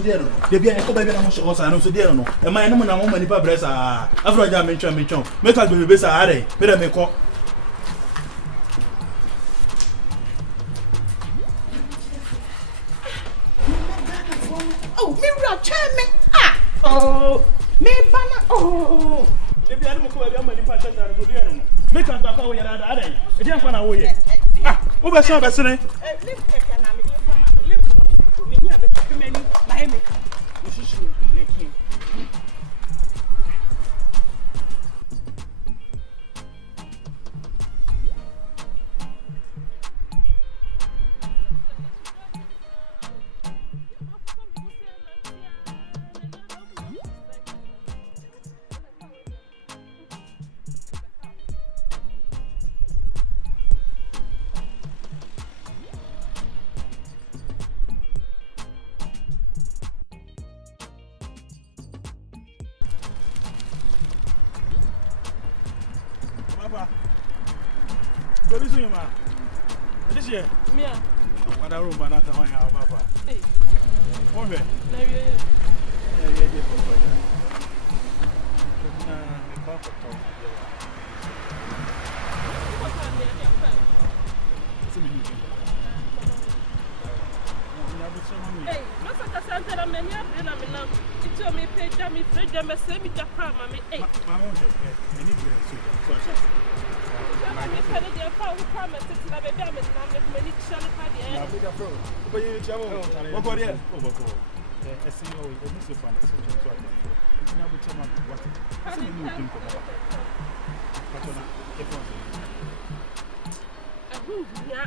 so there no. They be a baby na mo so so no so there no. E man no mo na mo mani pa bresa. Afro ja mention. Make us be besa are. Me da me ko. Oh, me me. Ah. Oh, me bana. Oh. Ebi ani mo ko baby amani pa cha so there no. Make us back away na are. E dey kwa na wo ye. Ah, wo be so be sene. Lift keke na me dey fama. Lift no. Me ni abeka me ni na he me. Oshishi me kin. Papa. What is your man? This year? Me. What are room na ta wan ya papa? Hey. Won hwe? Na wiye. Na wiye papa. Na papa to. Hey, no saka santa na meni abena mena. Iti o me peja mi freja me se mi japa ma me. Hey. Ma won hwe. Any brain so. Ma me pele de fa wo kwa me tete na be bia me na me meni chale pa de. Na be da pro. Ko ye chawo. Ko de. O boko. Esi o e mu se fa na so. So ati. Ina bu chama what? Esi me mu din ko ba. Patona. E fon. Ya.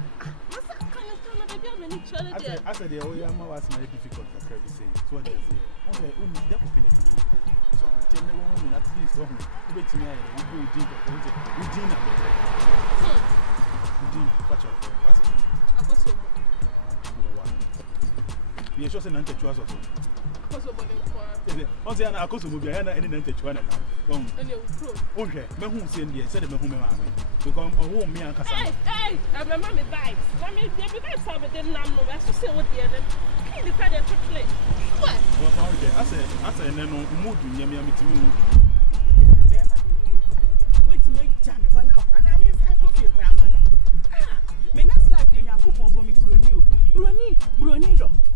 Masa kan yo na be bia me ni chale de. I said the oya ma was na difficult for Kirby say. So what they say. Okay, only that open it. So tell me one at least one. You bet me I will do we din na. We din watch out. What's it? Akoso. We sure say na ntechu aso so. Akoso bo de kwa. On say na akoso mo bia na any ntechu na na. Don. Ele u pro. Onhwe, me hu say ndie, say de me hu me ma me. Because oh me an kasa. Hey, I remember me vibes. I mean, the vibes are with them now. I should say what the other. Can you kind of play? What? I said, no, mood in Yammy to me. Wait to make Johnny one out, and I mean, I could be a grandmother. Ah, me not like the young couple for me, Brunio.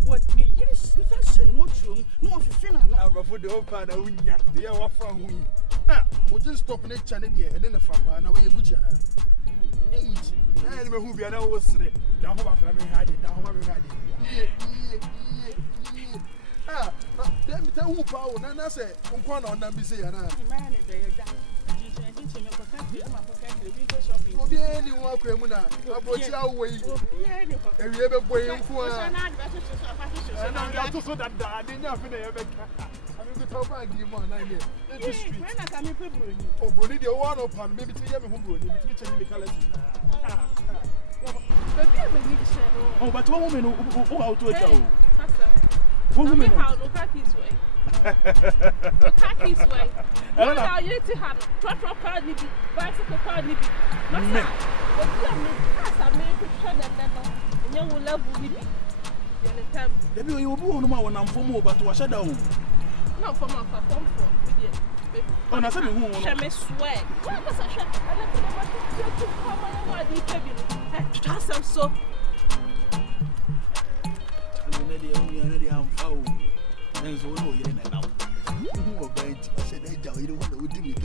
What the years fashion, mushroom, no sinner. I'll put the old part of Winya, the hour from we. Ah, we'll just stop in a channel and then the papa, and away a good channel. I never who be an hour was it. Down home after I had it, down home I had it. Ah, let me tell who power, and I said, on on them busy and I. Man, will be anyone, Cremona. I'll go to our way. And we ever boy and who are not so that I didn't have any ever. I'm going to talk about you on 9 years. when I come in February. Oh, Bruni, the one upon maybe 3 years who go to the college. Oh, but one woman who out to it. One woman how no khakis way. No khakis way. No, now you to have truck card ni bi, bicycle card ni bi. Masa, what you am pass am make picture dem dem. Nya wo level ni bi. You understand? Debi you bu onu ma wona mfomo but wa shada o. No for my form for. Oh, na say me hu won. She me swear. What was I share? I let them to come on what di kebi. Trust am so. Na dey am foul. And so no you na now. Who go buy it? I said that you don't want to do it.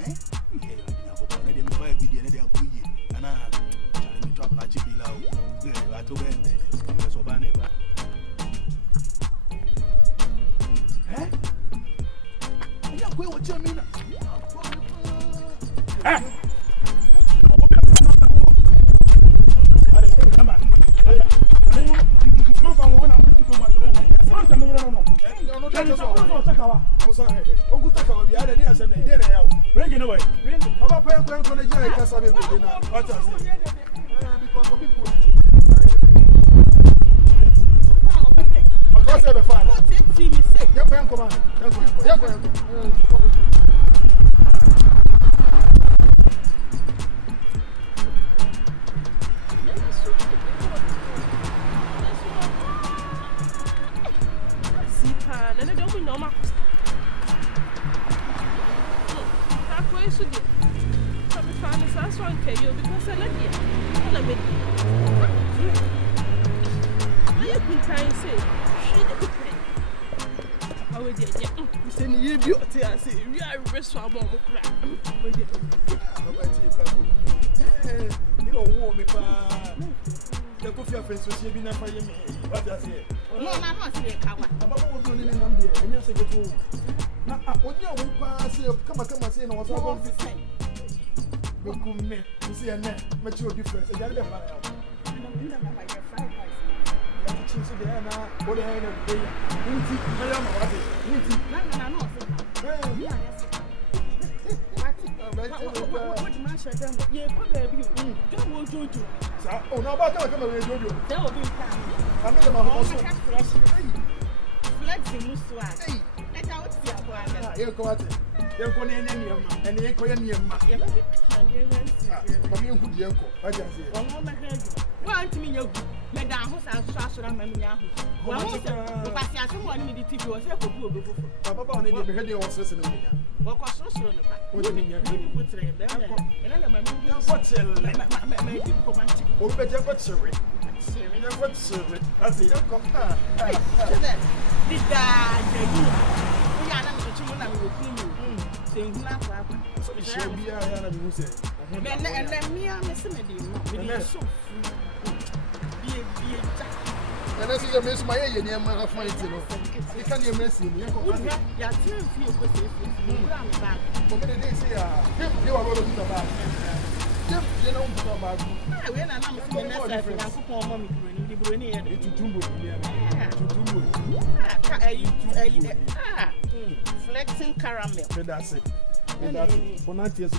Eh? Yeah, ko na dey me buy video na dey am kuyi. Ana chale me trap na chibila o. Eh, wa to bende. Me so ba neba. Eh? Ya kwe wo chemi na. Eh? o ma ko ta ko isu de so me fa ni sa so nke yo because na dia na me ayi kun time say she dey go play awe dia dia we say ni ye bi o ti ase wi a we so abo mo kura we dey baba ti pa ko ni go wo me pa the coffee friends so bi na fa ye me what does here no say ka wa baba wo do ni nam de enya se go na onya wo pa se kama se na wo so go fi me see a net make you difference e jare be fa ya so they are now what they are doing. Unti, Maya, what is Unti? No. What man shut down? Yeah, what baby? Don't go to. Oh, no, about that, come away, Jojo. That will be time. I made my house fresh. Flexing Muswa. Hey, let out the aqua. You go at it. You're going in any of my and you go in your mouth. You're coming with your uncle. I just say, oh, my head. Well, to me, you. Madam, who's our social mamma? Well, I said, someone needed to go. Papa, I need to hear your listening. What was social? What do you mean? What's the name? And I am a what's the that's it. Don't come. Did that? We are not the children of the saying, so it shall be a music. And then me, I'm a so and I see a miss my age, and I'm a fight. You can't be missing. You're going to feel back. For many days here, you are going to be back. You know, when I'm flexing caramel. That's it. And that's it. For 90 years,